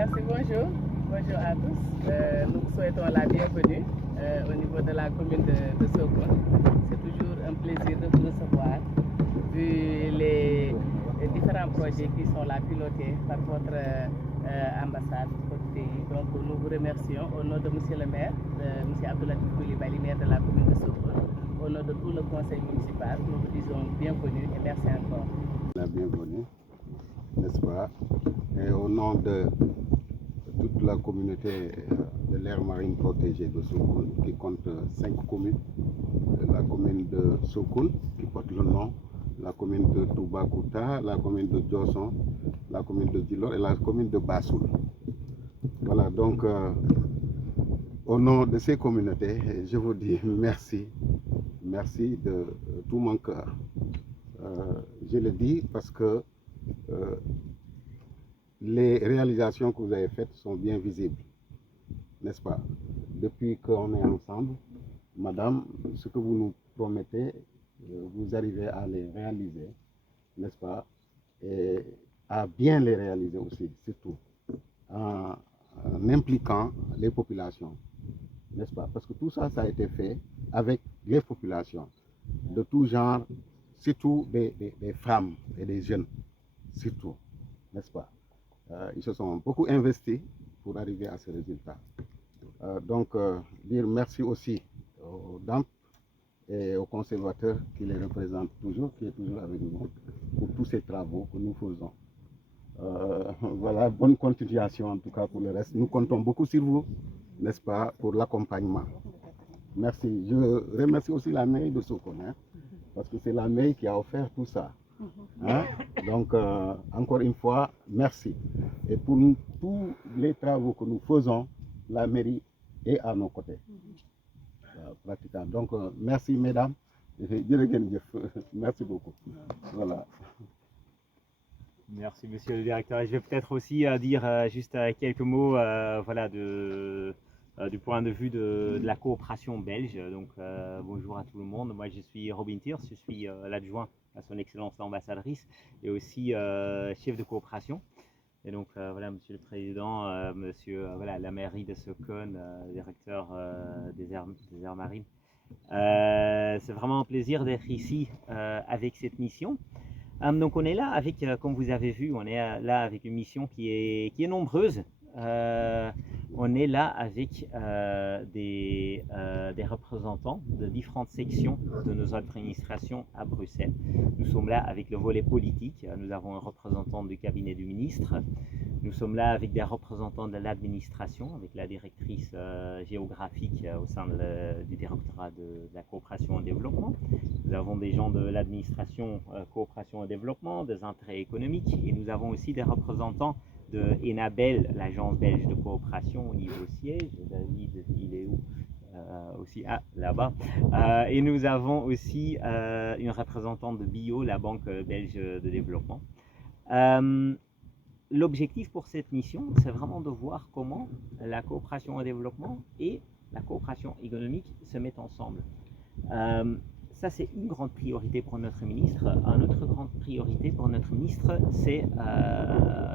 Merci, bonjour. Bonjour à tous. Nous vous souhaitons la bienvenue au niveau de la commune de Sokone. C'est toujours un plaisir de vous recevoir, vu les différents projets qui sont là pilotés par votre ambassade, votre pays. Donc nous vous remercions au nom de Monsieur le maire, M. Abdoulatif Coulibaly, maire de la commune de Sokone, au nom de tout le conseil municipal. Nous vous disons bienvenue et merci encore. La bienvenue, n'est-ce pas? Et au nom de toute la communauté de l'aire marine protégée de Sokone, qui compte 5 communes, la commune de Sokone, qui porte le nom, la commune de Toubacouta, la commune de Djosson, la commune de Djilor et la commune de Bassoul. Voilà, donc au nom de ces communautés, je vous dis merci, merci de tout mon cœur. Je le dis parce que les réalisations que vous avez faites sont bien visibles, n'est-ce pas? Depuis qu'on est ensemble, madame, ce que vous nous promettez, vous arrivez à les réaliser, n'est-ce pas? Et à bien les réaliser aussi, surtout, en impliquant les populations, n'est-ce pas? Parce que tout ça, ça a été fait avec les populations, de tout genre, surtout des femmes et des jeunes, surtout, n'est-ce pas? Ils se sont beaucoup investis pour arriver à ce résultat. Donc, dire merci aussi aux DAMP et aux conservateurs qui les représentent toujours, qui est toujours avec nous, pour tous ces travaux que nous faisons. Voilà, bonne continuation en tout cas pour le reste. Nous comptons beaucoup sur vous, n'est-ce pas, pour l'accompagnement. Merci. Je remercie aussi la mairie de Sokone, hein, parce que c'est la mairie qui a offert tout ça. Hein? Donc, encore une fois, merci. Et pour nous, tous les travaux que nous faisons, la mairie est à nos côtés. Pratiquement. Donc, merci mesdames. Merci beaucoup. Voilà. Merci monsieur le directeur. Je vais peut-être aussi dire juste quelques mots voilà, du point de vue de la coopération belge. Donc bonjour à tout le monde. Moi je suis Robin Thiers, je suis l'adjoint à son excellence l'ambassadrice et aussi chef de coopération. Et donc voilà, monsieur le président, monsieur voilà, la mairie de Sokone, directeur des aires marines. C'est vraiment un plaisir d'être ici avec cette mission. Donc on est là avec, comme vous avez vu, on est là avec une mission qui est nombreuse. On est là avec des représentants de différentes sections de nos administrations à Bruxelles. Nous sommes là avec le volet politique. Nous avons un représentant du cabinet du ministre. Nous sommes là avec des représentants de l'administration, avec la directrice géographique au sein du directorat de la coopération et développement. Nous avons des gens de l'administration coopération et développement, des intérêts économiques, et nous avons aussi des représentants de ENABEL, l'agence belge de coopération au niveau siège. David, il est où? Aussi là-bas. Et nous avons aussi une représentante de BIO, la Banque belge de développement. L'objectif pour cette mission, c'est vraiment de voir comment la coopération et développement et la coopération économique se mettent ensemble. Ça, c'est une grande priorité pour notre ministre. Une autre grande priorité pour notre ministre, c'est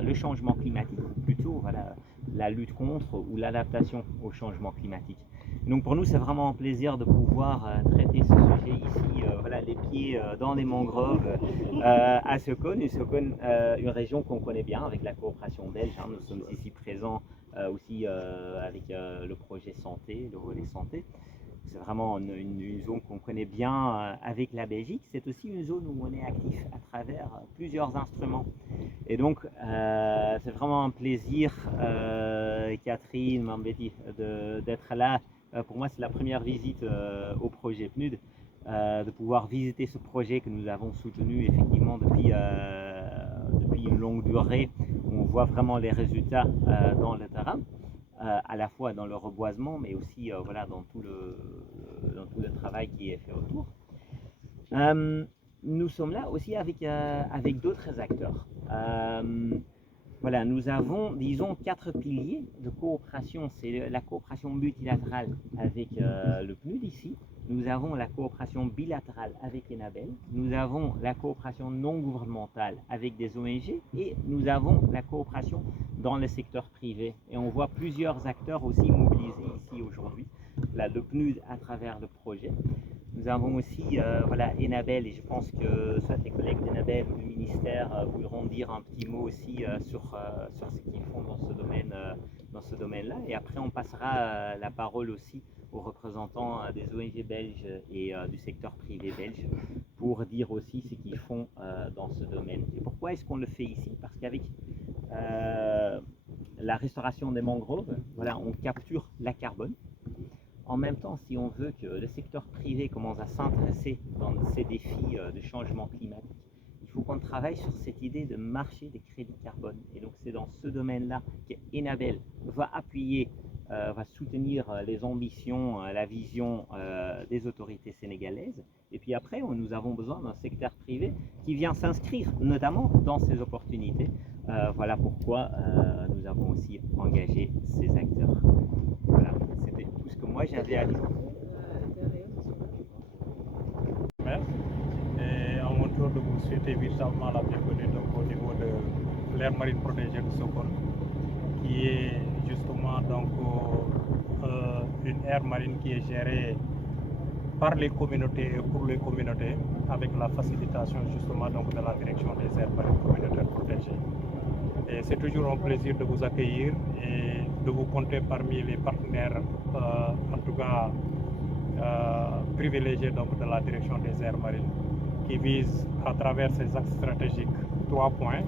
le changement climatique, ou plutôt voilà, la lutte contre ou l'adaptation au changement climatique. Donc pour nous, c'est vraiment un plaisir de pouvoir traiter ce sujet ici, voilà, les pieds dans les mangroves à Sokone. Une région qu'on connaît bien avec la coopération belge. Hein. Nous sommes ici présents aussi avec le projet santé, le volet santé. C'est vraiment une zone qu'on connaît bien avec la Belgique. C'est aussi une zone où on est actif à travers plusieurs instruments. Et donc, c'est vraiment un plaisir, Catherine, Mambeti, d'être là. Pour moi, c'est la première visite au projet PNUD, de pouvoir visiter ce projet que nous avons soutenu effectivement depuis une longue durée. On voit vraiment les résultats dans le terrain. À la fois dans le reboisement, mais aussi voilà, dans tout le travail qui est fait autour. Nous sommes là aussi avec d'autres acteurs. Voilà, nous avons, disons, 4 piliers de coopération. C'est la coopération multilatérale avec le PNUD ici, nous avons la coopération bilatérale avec Enabel, nous avons la coopération non gouvernementale avec des ONG et nous avons la coopération dans le secteur privé. Et on voit plusieurs acteurs aussi mobilisés ici aujourd'hui, le PNUD à travers le projet. Nous avons aussi voilà, Enabel, et je pense que soit les collègues d'Enabel ou du ministère voudront dire un petit mot aussi sur ce qu'ils font dans ce domaine-là. Et après, on passera la parole aussi aux représentants des ONG belges et du secteur privé belge pour dire aussi ce qu'ils font dans ce domaine. Et pourquoi est-ce qu'on le fait ici? Parce qu'avec la restauration des mangroves, voilà, on capture la carbone. En même temps, si on veut que le secteur privé commence à s'intéresser dans ces défis de changement climatique, il faut qu'on travaille sur cette idée de marché des crédits carbone. Et donc c'est dans ce domaine-là qu'Enabel va appuyer, va soutenir les ambitions, la vision des autorités sénégalaises. Et puis après, nous avons besoin d'un secteur privé qui vient s'inscrire notamment dans ces opportunités. Voilà pourquoi nous avons aussi engagé ces acteurs. Voilà, c'était tout ce que moi j'avais à dire. Et à mon tour de vous souhaiter véritablement la bienvenue donc, au niveau de l'aire marine protégée de Sokone, qui est justement donc une aire marine qui est gérée par les communautés et pour les communautés, avec la facilitation justement donc de la direction des aires marines communautaires protégées. Et c'est toujours un plaisir de vous accueillir et de vous compter parmi les partenaires, en tout cas privilégiés donc, de la direction des aires marines, qui vise à travers ces axes stratégiques 3 points.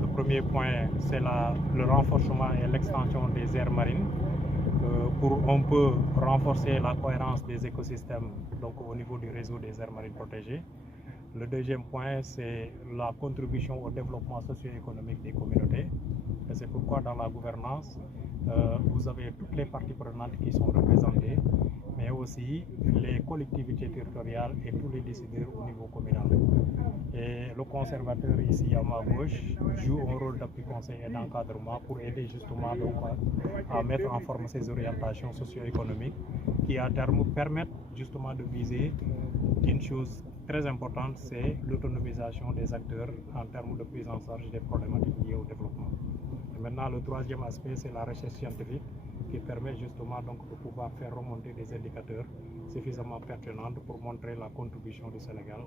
Le premier point, c'est le renforcement et l'extension des aires marines pour un peu renforcer la cohérence des écosystèmes donc, au niveau du réseau des aires marines protégées. Le deuxième point, c'est la contribution au développement socio-économique des communautés. Et c'est pourquoi dans la gouvernance, vous avez toutes les parties prenantes qui sont représentées, mais aussi les collectivités territoriales et tous les décideurs au niveau communal. Et le conservateur ici à ma gauche joue un rôle d'appui conseil et d'encadrement pour aider justement donc, à mettre en forme ces orientations socio-économiques qui à terme permettent justement de viser une chose très importante, c'est l'autonomisation des acteurs en termes de prise en charge des problématiques liées au développement. Et maintenant, le troisième aspect, c'est la recherche scientifique qui permet justement donc de pouvoir faire remonter des indicateurs suffisamment pertinents pour montrer la contribution du Sénégal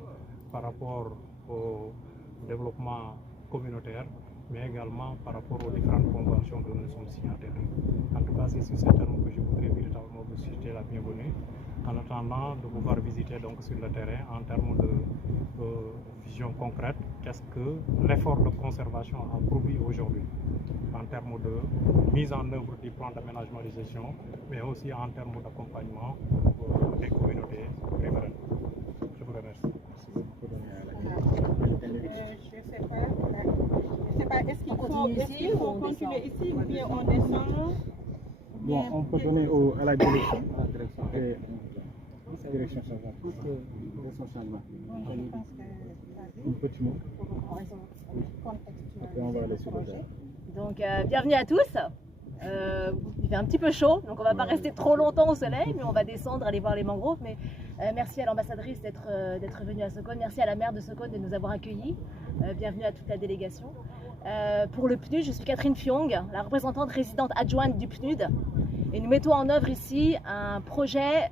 par rapport au développement communautaire, mais également par rapport aux différentes conventions dont nous sommes signataires. En tout cas, c'est sur ces termes que je voudrais véritablement vous souhaiter la bienvenue, en attendant de pouvoir visiter donc sur le terrain en termes de vision concrète, qu'est-ce que l'effort de conservation a produit aujourd'hui en termes de mise en œuvre du plan d'aménagement de gestion, mais aussi en termes d'accompagnement des communautés riveraines. Je vous remercie. Je sais pas, est-ce qu'il faut continuer ici ou bien on descend? Bon, on peut donner à la direction. Et direction changement. Un petit mot. Et on va aller sur le terrain. Donc, bienvenue à tous. Il fait un petit peu chaud, donc on va pas rester trop longtemps au soleil, mais on va descendre, aller voir les mangroves. Mais merci à l'ambassadrice d'être venue à Sokone, merci à la maire de Sokone de nous avoir accueillis. Bienvenue à toute la délégation. Pour le PNUD, je suis Catherine Fiong, la représentante résidente adjointe du PNUD. Et nous mettons en œuvre ici un projet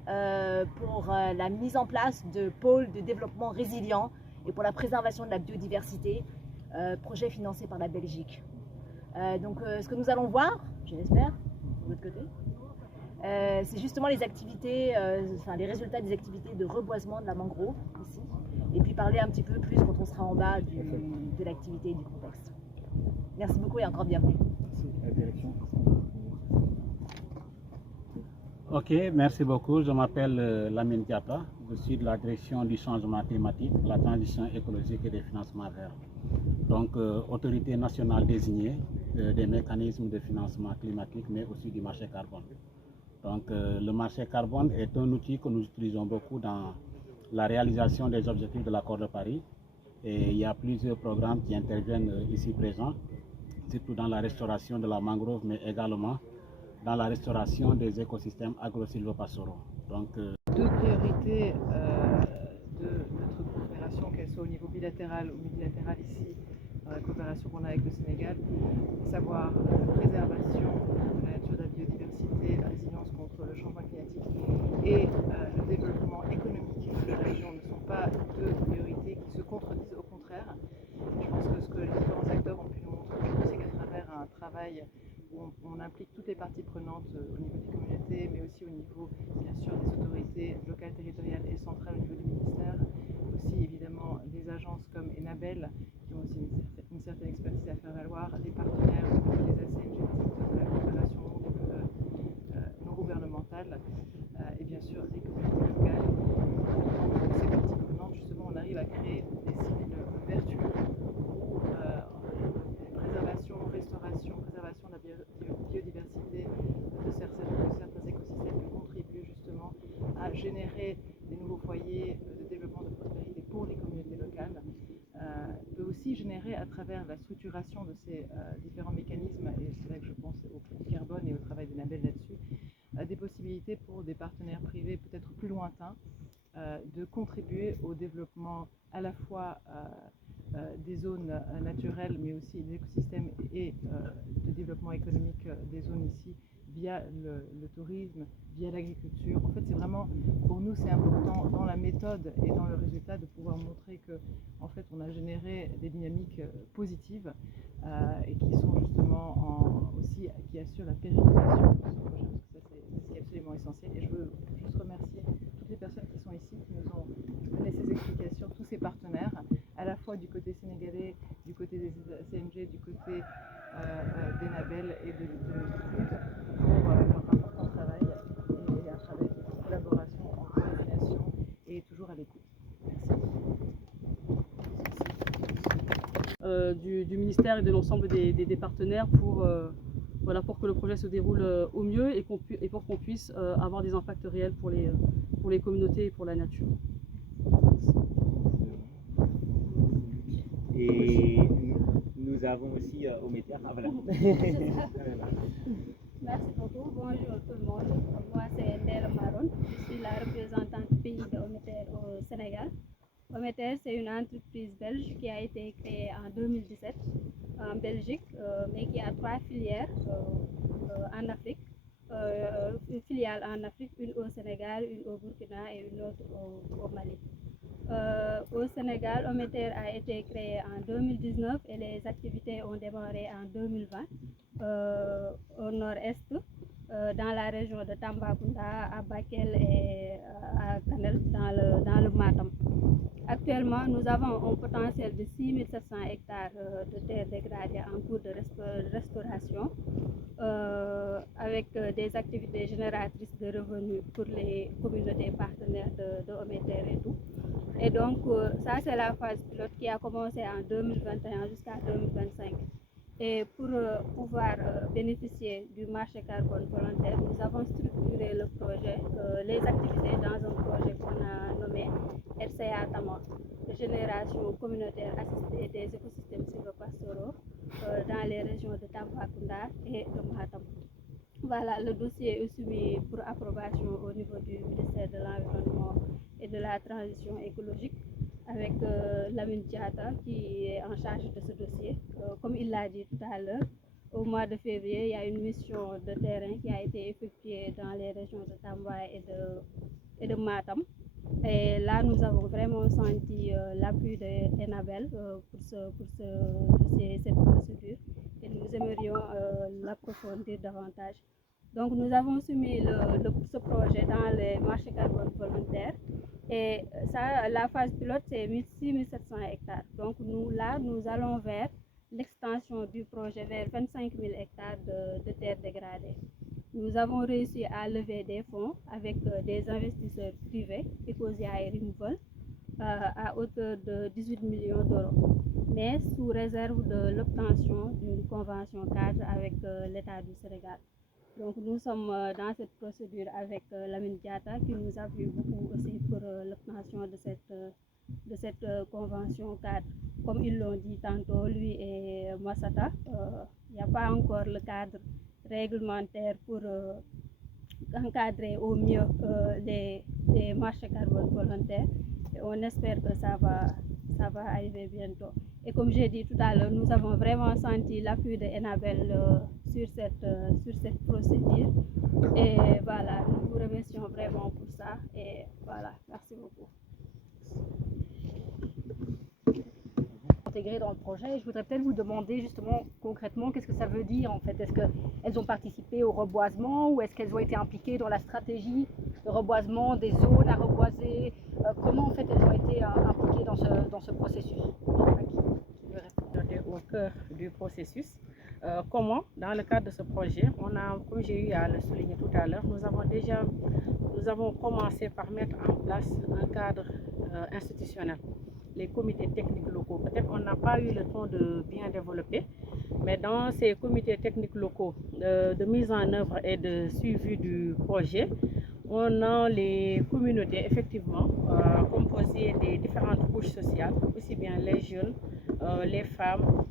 pour la mise en place de pôles de développement résilient et pour la préservation de la biodiversité, projet financé par la Belgique. Donc ce que nous allons voir, je l'espère, de l'autre côté, c'est justement les activités, les résultats des activités de reboisement de la mangrove ici, et puis parler un petit peu plus quand on sera en bas de l'activité et du contexte. Merci beaucoup et encore bienvenue. Merci. La direction. Ok, merci beaucoup. Je m'appelle Lamine Diata. Je suis de la direction du changement climatique, de la transition écologique et des financements verts. Donc, autorité nationale désignée des mécanismes de financement climatique, mais aussi du marché carbone. Donc, le marché carbone est un outil que nous utilisons beaucoup dans la réalisation des objectifs de l'accord de Paris. Et il y a plusieurs programmes qui interviennent ici présents, surtout dans la restauration de la mangrove, mais également dans la restauration des écosystèmes agro-sylvopastoraux. Donc, priorité de notre coopération, qu'elle soit au niveau bilatéral ou multilatéral ici, dans la coopération qu'on a avec le Sénégal, à savoir la préservation de la nature, de la biodiversité, la résilience contre le changement climatique et le développement économique de la région ne sont pas deux priorités qui se contredisent, au contraire. Je pense que ce que les différents acteurs ont pu nous montrer aujourd'hui, c'est qu'à travers un travail où on implique toutes les parties prenantes au niveau des communautés, mais aussi au niveau, bien sûr, des autorités locales, territoriales et centrales au niveau du ministère, aussi évidemment des agences comme Enabel, qui ont aussi une certaine expertise à faire valoir, les partenaires, les ACNG, les acteurs de la coopération non gouvernementale, et bien sûr les communautés locales. Avec ces parties prenantes, justement, on arrive à créer des cycles vertueux où préservation de la biodiversité de certains écosystèmes peut contribuer justement à générer des nouveaux foyers de développement de prospérité pour les communautés locales, peut aussi générer à travers la structuration de ces différents mécanismes, et c'est là que je pense au carbone et au travail de Nabel là-dessus, des possibilités pour des partenaires privés peut-être plus lointains de contribuer au développement à la fois des zones naturelles, mais aussi des écosystèmes et de développement économique des zones ici via le tourisme, via l'agriculture. En fait, c'est vraiment, pour nous, c'est important dans la méthode et dans le résultat de pouvoir montrer que, en fait, on a généré des dynamiques positives et qui sont justement aussi, qui assurent la pérennisation de ce projet, parce que ça, c'est ce qui est absolument essentiel. Et je veux juste remercier toutes les personnes qui sont ici, qui nous ont donné ces explications, tous ces partenaires, à la fois du côté sénégalais, du côté des CNG, du côté d'Enabel et de pour leur important travail et un travail de collaboration en coordination et toujours à l'écoute. Merci. Du ministère et de l'ensemble des partenaires pour, voilà, pour que le projet se déroule au mieux et pour qu'on puisse avoir des impacts réels pour les communautés et pour la nature. Et nous avons aussi Ometer. Ah voilà. Merci beaucoup. Bonjour tout le monde. Moi c'est Ndella Maron. Je suis la représentante pays de Ometer au Sénégal. Ometer, c'est une entreprise belge qui a été créée en 2017 en Belgique, mais qui a 3 filières en Afrique. Une filiale en Afrique, une au Sénégal, une au Burkina et une autre au Mali. Au Sénégal, Ometer a été créé en 2019 et les activités ont démarré en 2020 au nord-est, dans la région de Tambacounda, à Bakel et à Kanel, dans le Matam. Actuellement, nous avons un potentiel de 6700 hectares de terres dégradées en cours de restauration, avec des activités génératrices de revenus pour les communautés partenaires de Ometer et tout. Et donc, ça c'est la phase pilote qui a commencé en 2021 jusqu'à 2025. Et pour pouvoir bénéficier du marché carbone volontaire, nous avons structuré le projet, les activités dans un projet qu'on a nommé RCA Tama, de génération communautaire assistée des écosystèmes sylvopastoraux dans les régions de Tambacounda et de Matam. Voilà, le dossier est soumis pour approbation au niveau du ministère de l'Environnement et de la Transition écologique, avec Lamine Diatta qui est en charge de ce dossier. Comme il l'a dit tout à l'heure, au mois de février, il y a une mission de terrain qui a été effectuée dans les régions de Tamba et de Matam. Et là, nous avons vraiment senti l'appui de Enabel pour ce dossier, cette procédure, et nous aimerions l'approfondir davantage. Donc, nous avons soumis ce projet dans les marchés carbone volontaires. Et ça, la phase pilote, c'est 6700 hectares. Donc, nous allons vers l'extension du projet vers 25 000 hectares de terres dégradées. Nous avons réussi à lever des fonds avec des investisseurs privés, Ecosia et Removal, à hauteur de 18 millions d'euros, mais sous réserve de l'obtention d'une convention cadre avec l'État du Sénégal. Donc nous sommes dans cette procédure avec Lamine Diatta qui nous appuie beaucoup aussi pour l'obtention de cette convention cadre. Comme ils l'ont dit tantôt, lui et Massata, il n'y a pas encore le cadre réglementaire pour encadrer au mieux les marchés carbone volontaires. Et on espère que ça va arriver bientôt. Et comme j'ai dit tout à l'heure, nous avons vraiment senti l'appui de Enabel sur cette procédure. Et voilà, nous vous remercions vraiment pour ça. Et voilà, merci beaucoup. Intégrées dans le projet, je voudrais peut-être vous demander justement concrètement qu'est-ce que ça veut dire en fait. Est-ce qu'elles ont participé au reboisement ou est-ce qu'elles ont été impliquées dans la stratégie de reboisement des zones à reboiser? Comment en fait elles ont été impliquées dans ce processus? Au cœur du processus. Comment, dans le cadre de ce projet, on a, comme j'ai eu à le souligner tout à l'heure, nous avons commencé par mettre en place un cadre institutionnel. Les comités techniques locaux. Peut-être qu'on n'a pas eu le temps de bien développer, mais dans ces comités techniques locaux de mise en œuvre et de suivi du projet, on a les communautés effectivement composées des différentes couches sociales, aussi bien les jeunes, les femmes,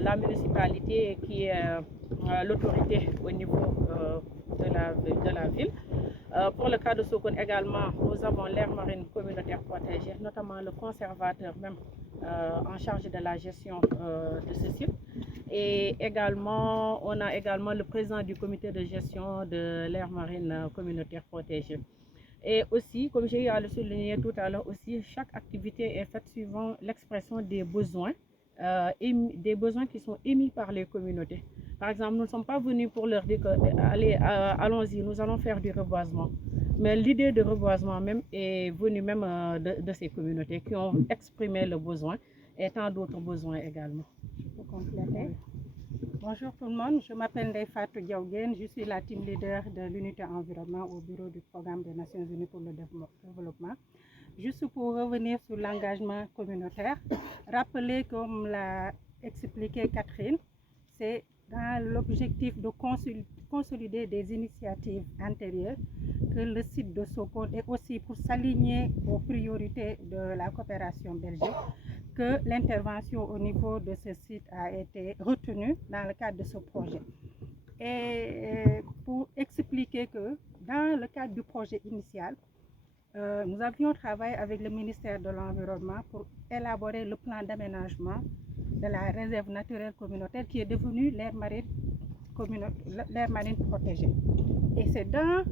la municipalité qui est l'autorité au niveau de la ville. Pour le cas de Sokone également, nous avons l'aire marine communautaire protégée, notamment le conservateur même en charge de la gestion de ce site. Et également, on a également le président du comité de gestion de l'aire marine communautaire protégée. Et aussi, comme j'ai eu à le souligner tout à l'heure aussi, chaque activité est faite suivant l'expression des besoins qui sont émis par les communautés. Par exemple, nous ne sommes pas venus pour leur dire allons-y, nous allons faire du reboisement. Mais l'idée de reboisement même est venue même de ces communautés qui ont exprimé le besoin et tant d'autres besoins également. Je peux compléter. Bonjour tout le monde, je m'appelle Ndeye Fatou Diaoguène, je suis la team leader de l'unité environnement au bureau du programme des Nations Unies pour le développement. Juste pour revenir sur l'engagement communautaire, rappeler comme l'a expliqué Catherine, c'est dans l'objectif de consolider des initiatives antérieures que le site de Sokone et aussi pour s'aligner aux priorités de la coopération belgique, que l'intervention au niveau de ce site a été retenue dans le cadre de ce projet. Et pour expliquer que dans le cadre du projet initial, nous avions travaillé avec le ministère de l'Environnement pour élaborer le plan d'aménagement de la réserve naturelle communautaire qui est devenue l'aire marine protégée. Et c'est dans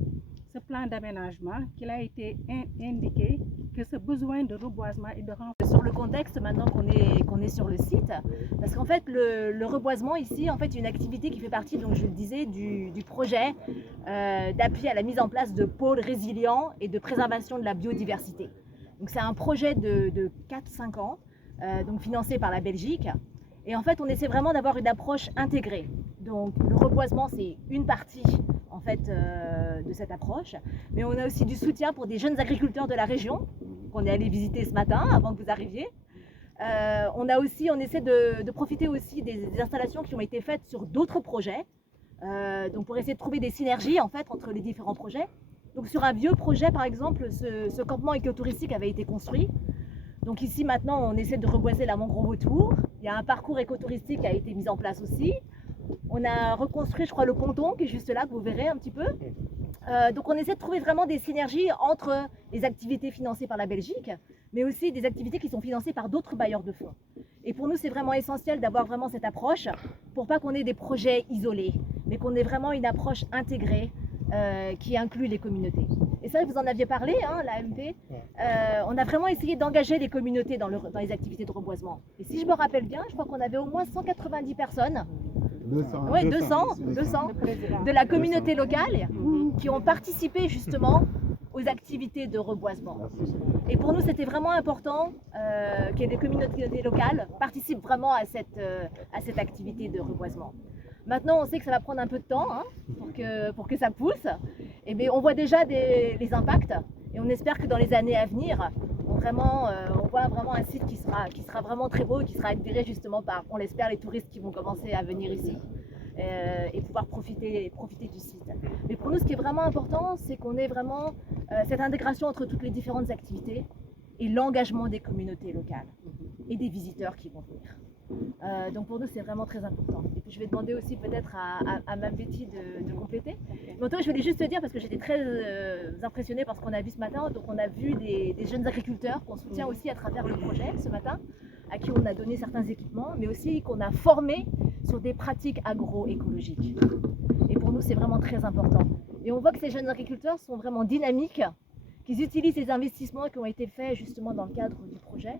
ce plan d'aménagement qu'il a été indiqué que ce besoin de reboisement et de renforcement. Sur le contexte maintenant qu'on est sur le site, parce qu'en fait le reboisement ici en fait est une activité qui fait partie, donc je le disais, du projet d'appui à la mise en place de pôles résilients et de préservation de la biodiversité. Donc c'est un projet de 4-5 ans, donc financé par la Belgique. Et en fait on essaie vraiment d'avoir une approche intégrée. Donc le reboisement c'est une partie en fait de cette approche, mais on a aussi du soutien pour des jeunes agriculteurs de la région qu'on est allé visiter ce matin avant que vous arriviez. On essaie de profiter aussi des installations qui ont été faites sur d'autres projets, donc pour essayer de trouver des synergies en fait entre les différents projets. Donc sur un vieux projet par exemple, ce campement écotouristique avait été construit. Donc ici maintenant on essaie de reboiser la mangrove autour. Il y a un parcours écotouristique qui a été mis en place aussi. On a reconstruit, je crois, le ponton qui est juste là, que vous verrez un petit peu. Donc on essaie de trouver vraiment des synergies entre les activités financées par la Belgique, mais aussi des activités qui sont financées par d'autres bailleurs de fonds. Et pour nous, c'est vraiment essentiel d'avoir vraiment cette approche pour pas qu'on ait des projets isolés, mais qu'on ait vraiment une approche intégrée qui inclut les communautés. Et ça, vous en aviez parlé, hein, l'AMP. On a vraiment essayé d'engager les communautés dans les activités de reboisement. Et si je me rappelle bien, je crois qu'on avait au moins 190 personnes. 200 de la communauté locale qui ont participé justement aux activités de reboisement. Et pour nous, c'était vraiment important que les communautés locales participent vraiment à cette activité de reboisement. Maintenant, on sait que ça va prendre un peu de temps hein, pour que ça pousse. Et bien, on voit déjà les impacts et on espère que dans les années à venir, on voit vraiment un site qui sera vraiment très beau et qui sera admiré justement par, on l'espère, les touristes qui vont commencer à venir ici et pouvoir profiter du site. Mais pour nous, ce qui est vraiment important, c'est qu'on ait vraiment cette intégration entre toutes les différentes activités et l'engagement des communautés locales et des visiteurs qui vont venir. Donc pour nous, c'est vraiment très important. je vais demander aussi peut-être à Mme Betty de compléter. Mais toi, je voulais juste te dire, parce que j'étais très impressionnée par ce qu'on a vu ce matin. Donc on a vu des jeunes agriculteurs qu'on soutient aussi à travers le projet ce matin, à qui on a donné certains équipements, mais aussi qu'on a formés sur des pratiques agroécologiques. Et pour nous, c'est vraiment très important. Et on voit que ces jeunes agriculteurs sont vraiment dynamiques, qu'ils utilisent les investissements qui ont été faits justement dans le cadre du projet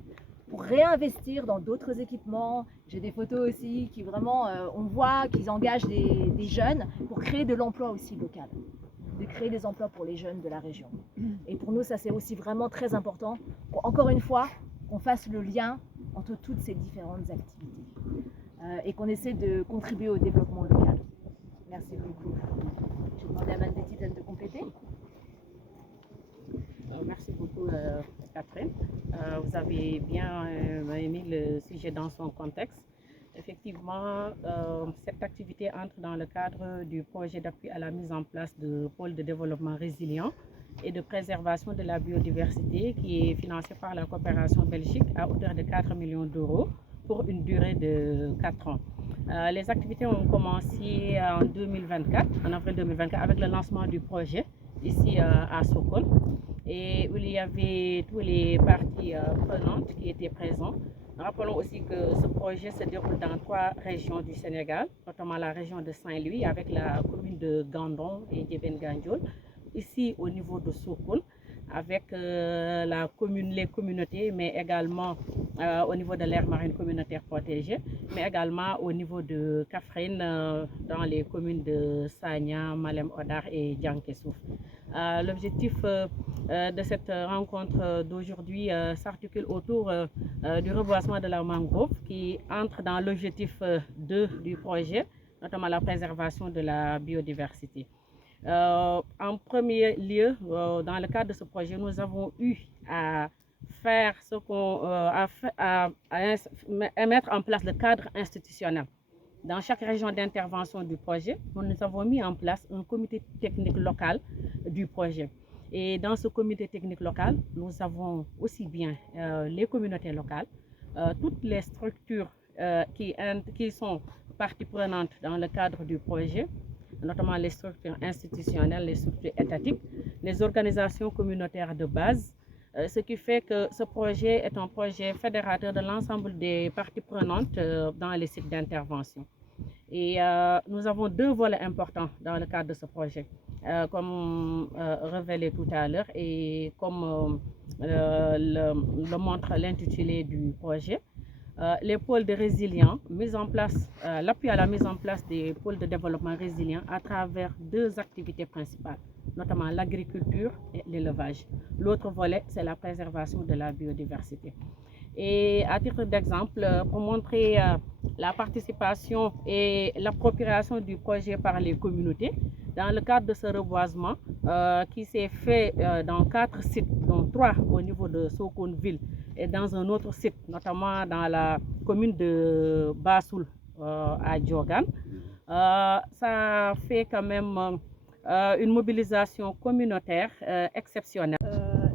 pour réinvestir dans d'autres équipements. J'ai des photos aussi qui vraiment, on voit qu'ils engagent des jeunes pour créer de l'emploi aussi local, de créer des emplois pour les jeunes de la région. Et pour nous, ça c'est aussi vraiment très important, encore une fois, qu'on fasse le lien entre toutes ces différentes activités et qu'on essaie de contribuer au développement local. Merci beaucoup. Je vais demander à Mme Betty de compléter. Merci beaucoup Catherine. Vous avez bien mis le sujet dans son contexte. Effectivement, cette activité entre dans le cadre du projet d'appui à la mise en place de pôles de développement résilient et de préservation de la biodiversité qui est financé par la coopération belgique à hauteur de 4 millions d'euros pour une durée de 4 ans. Les activités ont commencé en 2024, en avril 2024, avec le lancement du projet ici à Sokone, et où il y avait tous les parties prenantes qui étaient présentes. Rappelons aussi que ce projet se déroule dans 3 régions du Sénégal, notamment la région de Saint-Louis avec la commune de Gandon et Djeben-Gandiol, ici au niveau de Sokone avec les communautés, mais également au niveau de l'aire marine communautaire protégée, mais également au niveau de Kaffrine, dans les communes de Sagna, Malem Hodar et Diankesouf. L'objectif de cette rencontre d'aujourd'hui s'articule autour du reboisement de la mangrove qui entre dans l'objectif 2 du projet, notamment la préservation de la biodiversité. En premier lieu, dans le cadre de ce projet, nous avons eu à faire mettre en place le cadre institutionnel. Dans chaque région d'intervention du projet, nous avons mis en place un comité technique local du projet. Et dans ce comité technique local, nous avons aussi bien les communautés locales, toutes les structures qui sont parties prenantes dans le cadre du projet, notamment les structures institutionnelles, les structures étatiques, les organisations communautaires de base, ce qui fait que ce projet est un projet fédérateur de l'ensemble des parties prenantes dans les sites d'intervention. Et nous avons 2 volets importants dans le cadre de ce projet, comme révélé tout à l'heure et comme le montre l'intitulé du projet. Les pôles de résilience, l'appui à la mise en place des pôles de développement résilient à travers 2 activités principales, notamment l'agriculture et l'élevage. L'autre volet, c'est la préservation de la biodiversité. Et à titre d'exemple, pour montrer la participation et l'appropriation du projet par les communautés, dans le cadre de ce reboisement qui s'est fait dans 4 sites, dont 3 au niveau de Sokone-Ville et dans un autre site, notamment dans la commune de Bassoul à Diogan, ça fait quand même une mobilisation communautaire exceptionnelle.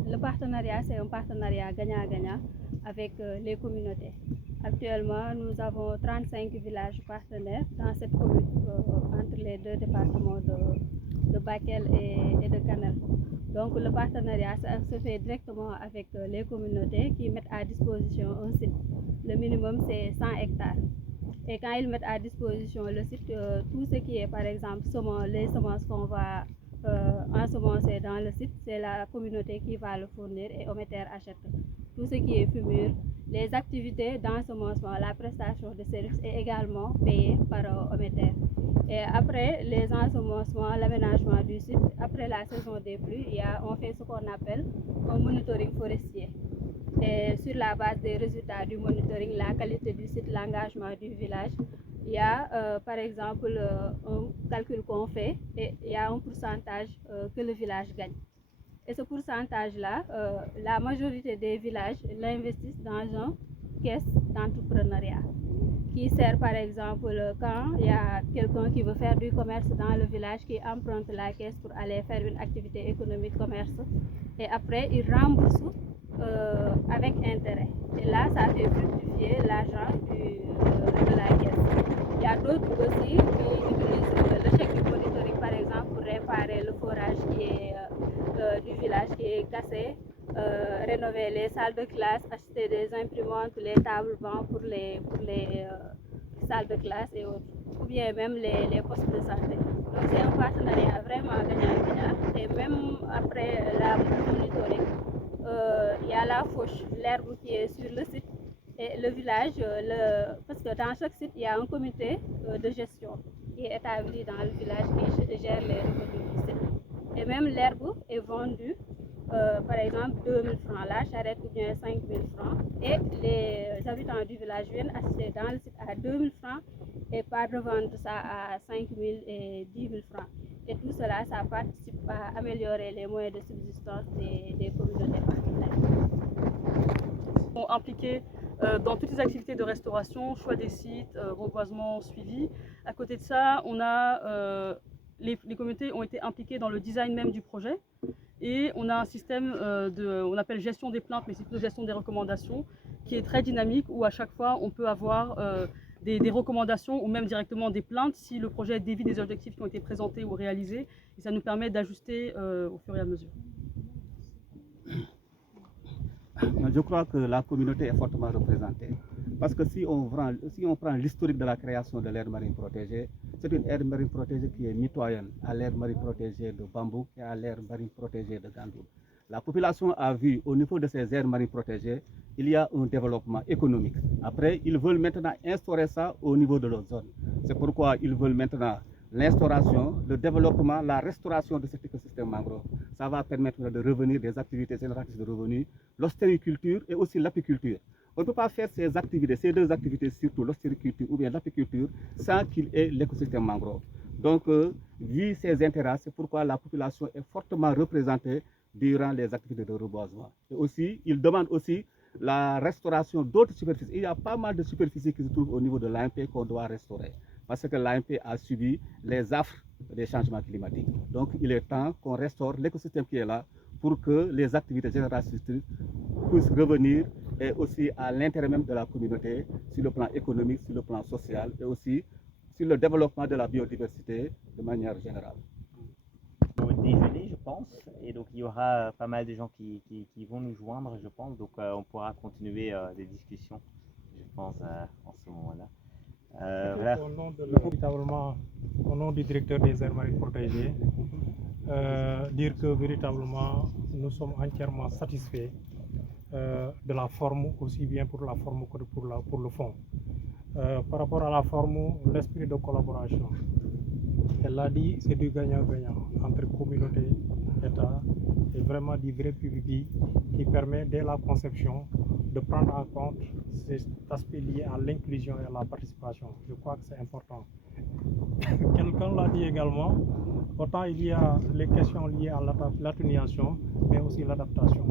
Le partenariat, c'est un partenariat gagnant-gagnant avec les communautés. Actuellement, nous avons 35 villages partenaires dans cette commune, entre les 2 départements de Bakel et de Kanel. Donc le partenariat ça se fait directement avec les communautés qui mettent à disposition un site. Le minimum c'est 100 hectares. Et quand ils mettent à disposition le site, tout ce qui est par exemple les semences qu'on va ensemencer dans le site, c'est la communauté qui va le fournir et Ometer achète. Tout ce qui est fumure, les activités d'ensemencement, la prestation de services est également payée par Ometer. Et après les ensemencements, l'aménagement du site, après la saison des pluies, on fait ce qu'on appelle un monitoring forestier. Et sur la base des résultats du monitoring, la qualité du site, l'engagement du village, il y a par exemple un calcul qu'on fait et il y a un pourcentage que le village gagne. Et ce pourcentage-là, la majorité des villages l'investissent dans une caisse d'entrepreneuriat qui sert par exemple quand il y a quelqu'un qui veut faire du commerce dans le village qui emprunte la caisse pour aller faire une activité économique commerce et après il rembourse avec intérêt. Et là, ça fait fructifier l'argent de la caisse. Il y a d'autres aussi qui utilisent le chèque du monitoring, par exemple, pour réparer le forage du village qui est cassé, rénover les salles de classe, acheter des imprimantes, les tables bancs pour les salles de classe et autres, ou bien même les postes de santé. Donc c'est un partenariat vraiment gagnant-gagnant. Et même après le monitoring, il y a la fauche, l'herbe qui est sur le site et le village, parce que dans chaque site, il y a un comité de gestion qui est établi dans le village qui gère les revenus du site. Et même l'herbe est vendue, par exemple, 2 000 francs la charrette ou bien 5 000 francs. Et les habitants du village viennent acheter dans le site à 2 000 francs et pas revendre ça à 5 000 et 10 000 francs. Et tout cela, ça participe à améliorer les moyens de subsistance des communautés partenaires. Sont impliqués dans toutes les activités de restauration, choix des sites, reboisement, suivi. À côté de ça, on a, les communautés ont été impliquées dans le design même du projet. Et on a un système on appelle gestion des plaintes, mais c'est plutôt gestion des recommandations, qui est très dynamique, où à chaque fois on peut avoir des recommandations ou même directement des plaintes si le projet dévie des objectifs qui ont été présentés ou réalisés. Et ça nous permet d'ajuster au fur et à mesure. Je crois que la communauté est fortement représentée. Parce que si on prend l'historique de la création de l'aire marine protégée, c'est une aire marine protégée qui est mitoyenne à l'aire marine protégée de Bambouk et à l'aire marine protégée de Gandoul. La population a vu au niveau de ces aires marines protégées, il y a un développement économique. Après, ils veulent maintenant instaurer ça au niveau de leur zone. C'est pourquoi ils veulent maintenant l'instauration, le développement, la restauration de cet écosystème mangrove. Ça va permettre de revenir des activités génératrices de revenus, l'ostériculture et aussi l'apiculture. On ne peut pas faire ces activités, ces deux activités, surtout l'ostériculture ou bien l'apiculture, sans qu'il y ait l'écosystème mangrove. Donc, vu ces intérêts, c'est pourquoi la population est fortement représentée durant les activités de reboisement. Et aussi, ils demandent aussi la restauration d'autres superficies. Il y a pas mal de superficies qui se trouvent au niveau de l'AMP qu'on doit restaurer, parce que l'AMP a subi les affres des changements climatiques. Donc, il est temps qu'on restaure l'écosystème qui est là pour que les activités génératrices puissent revenir et aussi à l'intérêt même de la communauté sur le plan économique, sur le plan social et aussi sur le développement de la biodiversité de manière générale. Au déjeuner, je pense, et donc il y aura pas mal de gens qui vont nous joindre, je pense, donc on pourra continuer les discussions, je pense, en ce moment-là. Voilà. Au nom du directeur des aires marines protégées, dire que véritablement nous sommes entièrement satisfaits de la forme, aussi bien pour la forme que pour le fond. Par rapport à la forme, l'esprit de collaboration, elle l'a dit, c'est du gagnant-gagnant entre communauté, État et vraiment du vrai public qui permet dès la conception de prendre en compte cet aspect lié à l'inclusion et à la participation. Je crois que c'est important. Quelqu'un l'a dit également, autant il y a les questions liées à l'atténuation, mais aussi l'adaptation.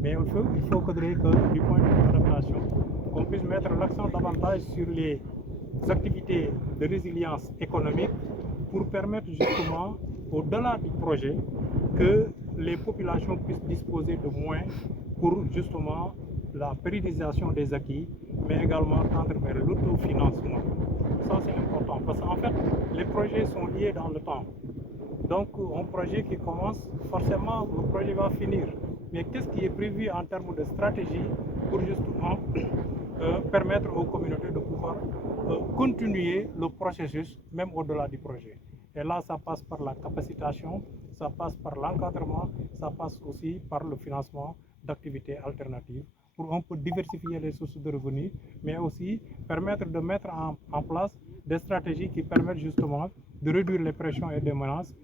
Mais il faudrait que du point de vue de l'adaptation, qu'on puisse mettre l'accent davantage sur les activités de résilience économique pour permettre justement, au-delà du projet, que les populations puissent disposer de moyens pour justement la pérennisation des acquis, mais également tendre vers l'autofinancement. Ça c'est important parce qu'en fait, les projets sont liés dans le temps. Donc un projet qui commence, forcément le projet va finir. Mais qu'est-ce qui est prévu en termes de stratégie pour justement permettre aux communautés de pouvoir continuer le processus même au-delà du projet. Et là, ça passe par la capacitation, ça passe par l'encadrement, ça passe aussi par le financement d'activités alternatives pour un peu diversifier les sources de revenus, mais aussi permettre de mettre en place des stratégies qui permettent justement de réduire les pressions et les menaces.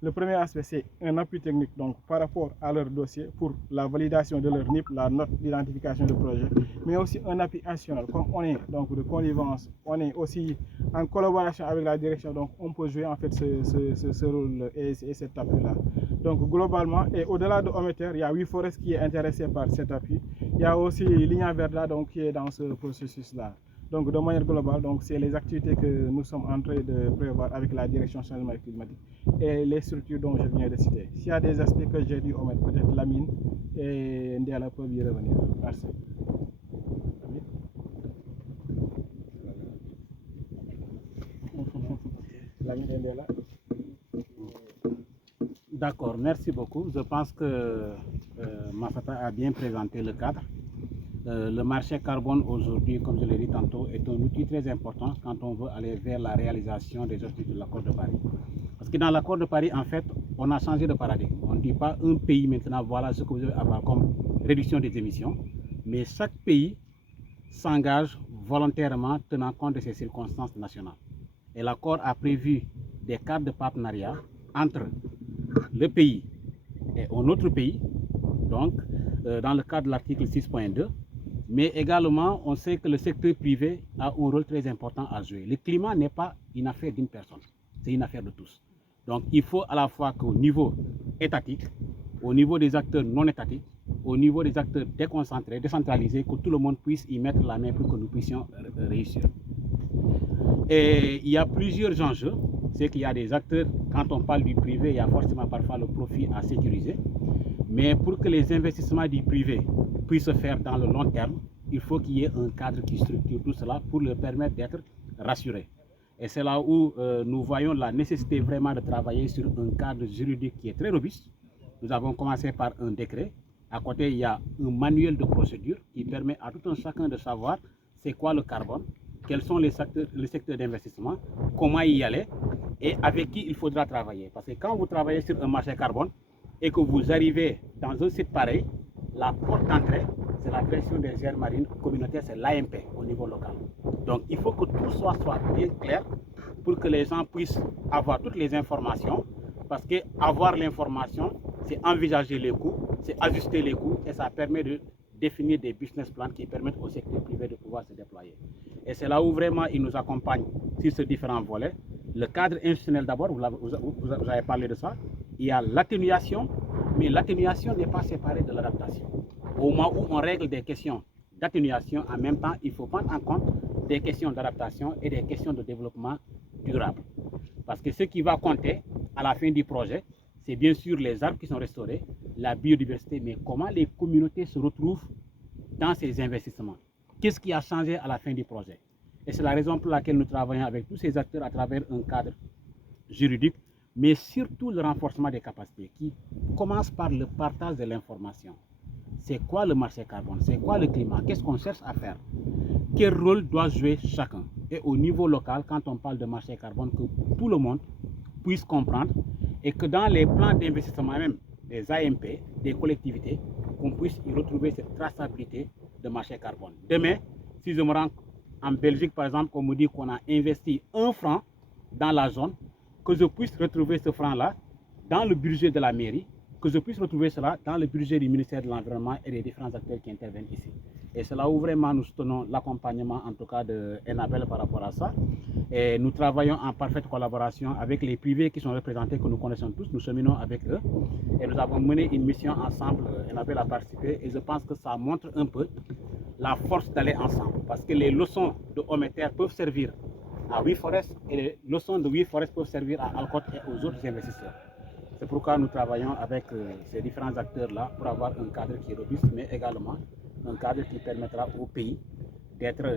Le premier aspect, c'est un appui technique donc, par rapport à leur dossier pour la validation de leur NIP, la note d'identification de projet, mais aussi un appui additionnel. Comme on est donc de connivence, on est aussi en collaboration avec la direction, donc on peut jouer en fait ce rôle et cet appui-là. Donc globalement, et au-delà de Ometer, il y a WeForest qui est intéressé par cet appui. Il y a aussi Ligna Verda donc, qui est dans ce processus-là. Donc de manière globale, c'est les activités que nous sommes en train de prévoir avec la direction changement climatique et les structures dont je viens de citer. S'il y a des aspects que j'ai dû omettre, peut-être Lamine et Ndiala peuvent y revenir. Merci. D'accord, merci beaucoup. Je pense que Massata a bien présenté le cadre. Le marché carbone aujourd'hui, comme je l'ai dit tantôt, est un outil très important quand on veut aller vers la réalisation des objectifs de l'accord de Paris. Parce que dans l'accord de Paris, en fait, on a changé de paradigme. On ne dit pas un pays maintenant, voilà ce que vous devez avoir comme réduction des émissions, mais chaque pays s'engage volontairement tenant compte de ses circonstances nationales. Et l'accord a prévu des cadres de partenariat entre le pays et un autre pays, donc dans le cadre de l'article 6.2, mais également on sait que le secteur privé a un rôle très important à jouer. Le climat n'est pas une affaire d'une personne, c'est une affaire de tous. Donc il faut à la fois qu'au niveau étatique, au niveau des acteurs non étatiques, au niveau des acteurs déconcentrés, décentralisés, que tout le monde puisse y mettre la main pour que nous puissions réussir. Et il y a plusieurs enjeux. C'est qu'il y a des acteurs, quand on parle du privé, il y a forcément parfois le profit à sécuriser. Mais pour que les investissements du privé puissent se faire dans le long terme, il faut qu'il y ait un cadre qui structure tout cela pour leur permettre d'être rassurés. Et c'est là où nous voyons la nécessité vraiment de travailler sur un cadre juridique qui est très robuste. Nous avons commencé par un décret. À côté, il y a un manuel de procédure qui permet à tout un chacun de savoir c'est quoi le carbone, quels sont les secteurs d'investissement, comment y aller et avec qui il faudra travailler. Parce que quand vous travaillez sur un marché carbone et que vous arrivez dans un site pareil, la porte d'entrée, c'est la création des aires marines communautaires, c'est l'AMP au niveau local. Donc il faut que tout soit bien clair pour que les gens puissent avoir toutes les informations. Parce que avoir l'information, c'est envisager les coûts, c'est ajuster les coûts et ça permet de définir des business plans qui permettent au secteur privé de pouvoir se déployer. Et c'est là où vraiment il nous accompagne sur ces différents volets. Le cadre institutionnel d'abord, vous avez parlé de ça. Il y a l'atténuation, mais l'atténuation n'est pas séparée de l'adaptation. Au moment où on règle des questions d'atténuation, en même temps, il faut prendre en compte des questions d'adaptation et des questions de développement durable. Parce que ce qui va compter à la fin du projet, c'est bien sûr les arbres qui sont restaurés, la biodiversité, mais comment les communautés se retrouvent dans ces investissements. Qu'est-ce qui a changé à la fin du projet? Et c'est la raison pour laquelle nous travaillons avec tous ces acteurs à travers un cadre juridique, mais surtout le renforcement des capacités qui commence par le partage de l'information. C'est quoi le marché carbone? C'est quoi le climat? Qu'est-ce qu'on cherche à faire? Quel rôle doit jouer chacun? Et au niveau local, quand on parle de marché carbone, que tout le monde puisse comprendre et que dans les plans d'investissement même des AMP, des collectivités, qu'on puisse y retrouver cette traçabilité de marché carbone. Demain, si je me rends en Belgique, par exemple, on me dit qu'on a investi 1 franc dans la zone, que je puisse retrouver ce franc-là dans le budget de la mairie, que je puisse retrouver cela dans le budget du ministère de l'Environnement et des différents acteurs qui interviennent ici. Et c'est là où vraiment nous soutenons l'accompagnement, en tout cas de Enabel par rapport à ça. Et nous travaillons en parfaite collaboration avec les privés qui sont représentés, que nous connaissons tous, nous cheminons avec eux. Et nous avons mené une mission ensemble, Enabel a participé, et je pense que ça montre un peu la force d'aller ensemble. Parce que les leçons de Ometer peuvent servir à WeForest et les leçons de WeForest peuvent servir à Alcott et aux autres investisseurs. C'est pourquoi nous travaillons avec ces différents acteurs-là pour avoir un cadre qui est robuste, mais également un cadre qui permettra au pays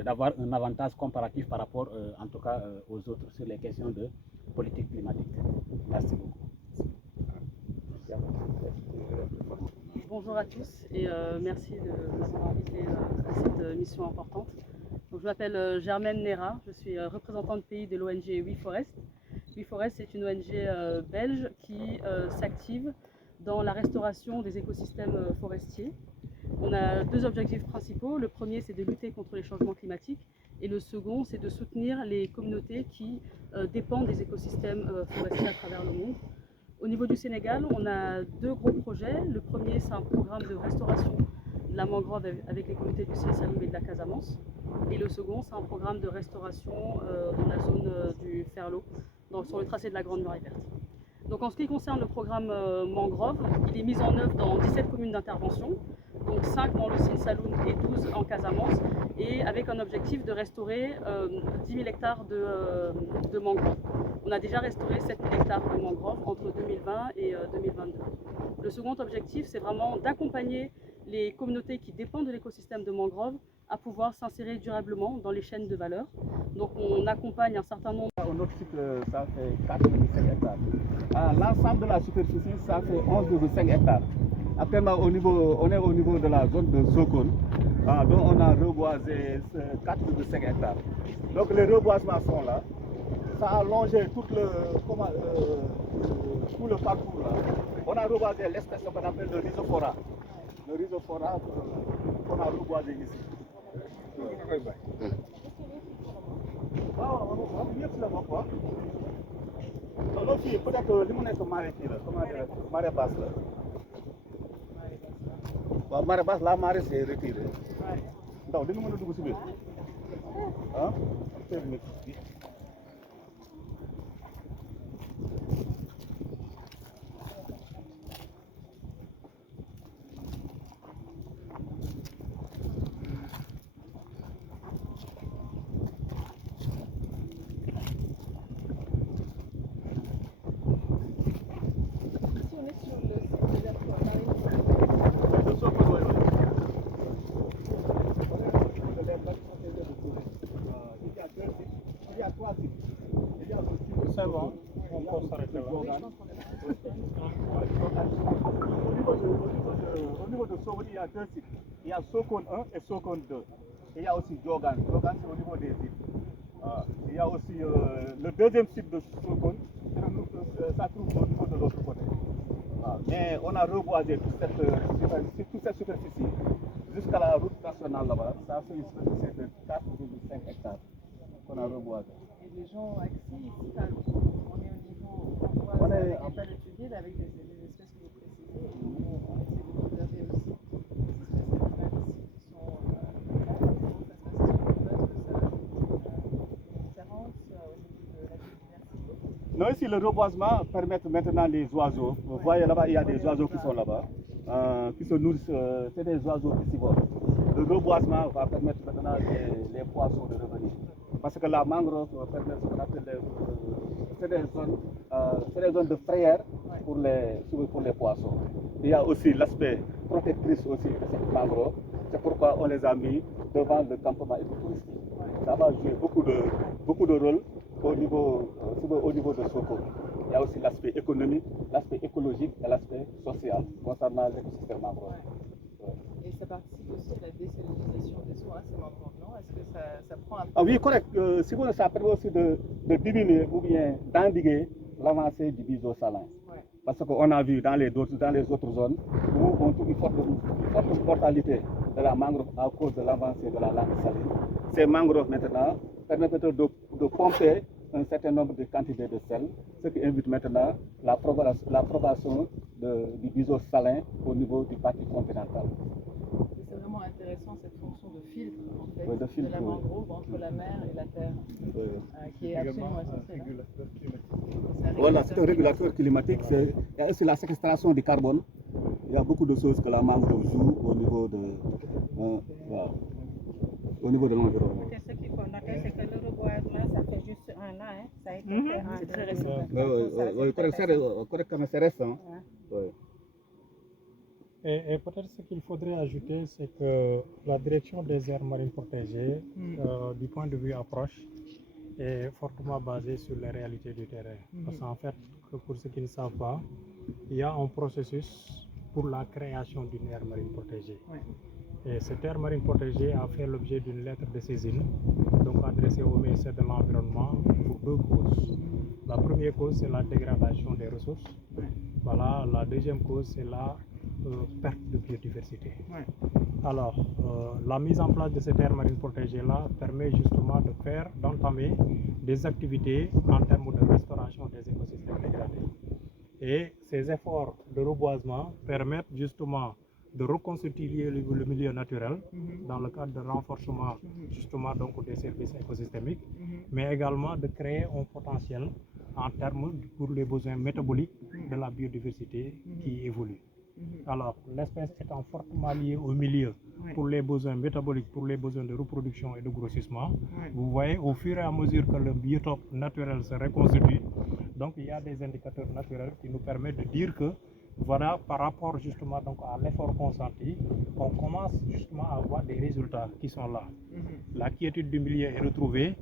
d'avoir un avantage comparatif par rapport, en tout cas, aux autres sur les questions de politique climatique. Merci beaucoup. Bonjour à tous et merci de m'avoir invité à cette mission importante. Donc, je m'appelle Germaine Nera, je suis représentante pays de l'ONG WeForest. WeForest est une ONG belge qui s'active dans la restauration des écosystèmes forestiers. On a 2 objectifs principaux. Le premier, c'est de lutter contre les changements climatiques et le second, c'est de soutenir les communautés qui dépendent des écosystèmes forestiers à travers le monde. Au niveau du Sénégal, on a 2 gros projets. Le premier, c'est un programme de restauration de la mangrove avec les communautés du Sine Saloum et de la Casamance. Et le second, c'est un programme de restauration dans la zone du Ferlo, sur le tracé de la Grande Muraille Verte. Donc en ce qui concerne le programme mangrove, il est mis en œuvre dans 17 communes d'intervention, donc 5 dans le Sine Saloum et 12 en Casamance, et avec un objectif de restaurer 10 000 hectares de mangroves. On a déjà restauré 7 000 hectares de mangroves entre 2020 et 2022. Le second objectif, c'est vraiment d'accompagner les communautés qui dépendent de l'écosystème de mangrove à pouvoir s'insérer durablement dans les chaînes de valeur. Donc on accompagne un certain nombre... Au notre site, ça fait 4,5 hectares. L'ensemble de la superficie, ça fait 11,5 hectares. Actuellement, on est au niveau de la zone de Sokone, dont on a reboisé 4,5 hectares. Donc les reboisements sont là. Ça a allongé tout le parcours là. On a reboisé l'espèce qu'on appelle le rhizophora. Le rhizophora qu'on a reboisé ici. Donc peut-être que le marée basse là. Marée basse, la marée s'est retirée. Donc, nous avons dit C'est bon, on peut s'arrêter là. Au niveau de Sokone, il y a deux sites. Il y a Sokone 1 et Sokone 2. Et il y a aussi Diogan. Diogan, c'est au niveau des sites. Il y a aussi le deuxième site de Sokone, ça trouve au niveau de l'autre côté. Mais on a reboisé toute cette superficie jusqu'à la route nationale là-bas. Ça fait une superficie de 4,5 hectares qu'on a reboisé. Et les gens accès ici, on est au niveau, on voit avec un panel étudié avec des espèces que vous précisez, et on essaie de préserver aussi des espèces animales ici qui sont comment ça se passe sur le base, que ça a une différence au niveau de la biodiversité. Non, ici le reboisement permet maintenant les oiseaux. Vous voyez là-bas, il y a des oiseaux qui sont là-bas, qui se nourrissent, c'est des oiseaux piscivores. Le reboisement va permettre maintenant les poissons de revenir. Parce que la mangrove permet ce qu'on appelle c'est des zones de frayère pour les poissons. Il y a aussi l'aspect protectrice aussi de cette mangrove. C'est pourquoi on les a mis devant le campement écotouristique. Ça va jouer beaucoup de rôle au niveau de Sokone. Il y a aussi l'aspect économique, l'aspect écologique et l'aspect social concernant l'écosystème mangrove. Et ça participe aussi de la désalinisation des eaux, ces mangroves, non? Est-ce que ça prend un peu... Ah oui, correct. Ça permet aussi de diminuer ou bien d'endiguer l'avancée du biseau salin. Ouais. Parce qu'on a vu dans les autres zones où on trouve une forte mortalité de la mangrove à cause de l'avancée de la langue saline. Ces mangroves maintenant permettent de pomper un certain nombre de quantités de sel, ce qui invite maintenant l'approbation du biseau salin au niveau du partie continental. C'est vraiment intéressant cette fonction de filtre en fait, de la mangrove entre la mer et la terre, qui est absolument essentielle. Voilà, c'est un régulateur climatique, c'est la séquestration du carbone. Il y a beaucoup de choses que la mangrove joue au niveau de l'environnement. Ce qu'il faut noter, c'est que le reboisement, ça fait juste un an, hein. Ça a été fait en c'est très récent. Oui, correctement, c'est récent. Ouais. Et peut-être ce qu'il faudrait ajouter, c'est que la direction des aires marines protégées, du point de vue approche, est fortement basée sur les réalités du terrain. Parce qu'en fait, pour ceux qui ne savent pas, il y a un processus pour la création d'une aire marine protégée. Et cette aire marine protégée a fait l'objet d'une lettre de saisine, donc adressée au ministère de l'Environnement pour deux causes. La première cause, c'est la dégradation des ressources. Voilà, la deuxième cause, c'est la perte de biodiversité. Alors, la mise en place de cette aire marine protégée-là permet justement d'entamer des activités en termes de restauration des écosystèmes dégradés. Et ces efforts de reboisement permettent justement de reconstituer le milieu naturel dans le cadre de renforcement justement donc des services écosystémiques, mais également de créer un potentiel en termes pour les besoins métaboliques de la biodiversité qui évolue. Alors, l'espèce étant fortement liée au milieu pour les besoins métaboliques, pour les besoins de reproduction et de grossissement, vous voyez au fur et à mesure que le biotope naturel se reconstitue, donc il y a des indicateurs naturels qui nous permettent de dire que Voilà, par rapport justement donc à l'effort consenti, on commence justement à avoir des résultats qui sont là. La quiétude du milieu est retrouvée,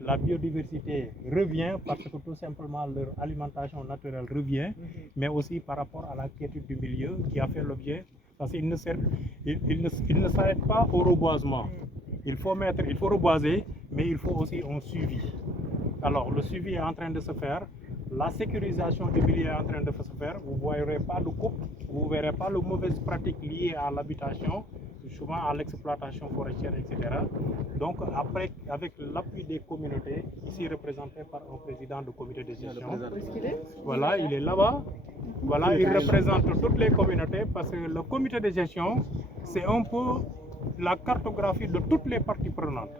la biodiversité revient parce que tout simplement leur alimentation naturelle revient, mais aussi par rapport à la quiétude du milieu qui a fait l'objet, parce qu'il ne s'arrête pas au reboisement. Il faut reboiser, mais il faut aussi un suivi. Alors le suivi est en train de se faire. La sécurisation du milieu est en train de se faire. Vous ne verrez pas de coupe, vous ne verrez pas de mauvaises pratiques liées à l'habitation, souvent à l'exploitation forestière, etc. Donc après, avec l'appui des communautés, ici représenté par un président de comité de gestion. Où est-ce qu'il est? Voilà, il est là-bas. Voilà, il représente toutes les communautés parce que le comité de gestion, c'est un peu la cartographie de toutes les parties prenantes.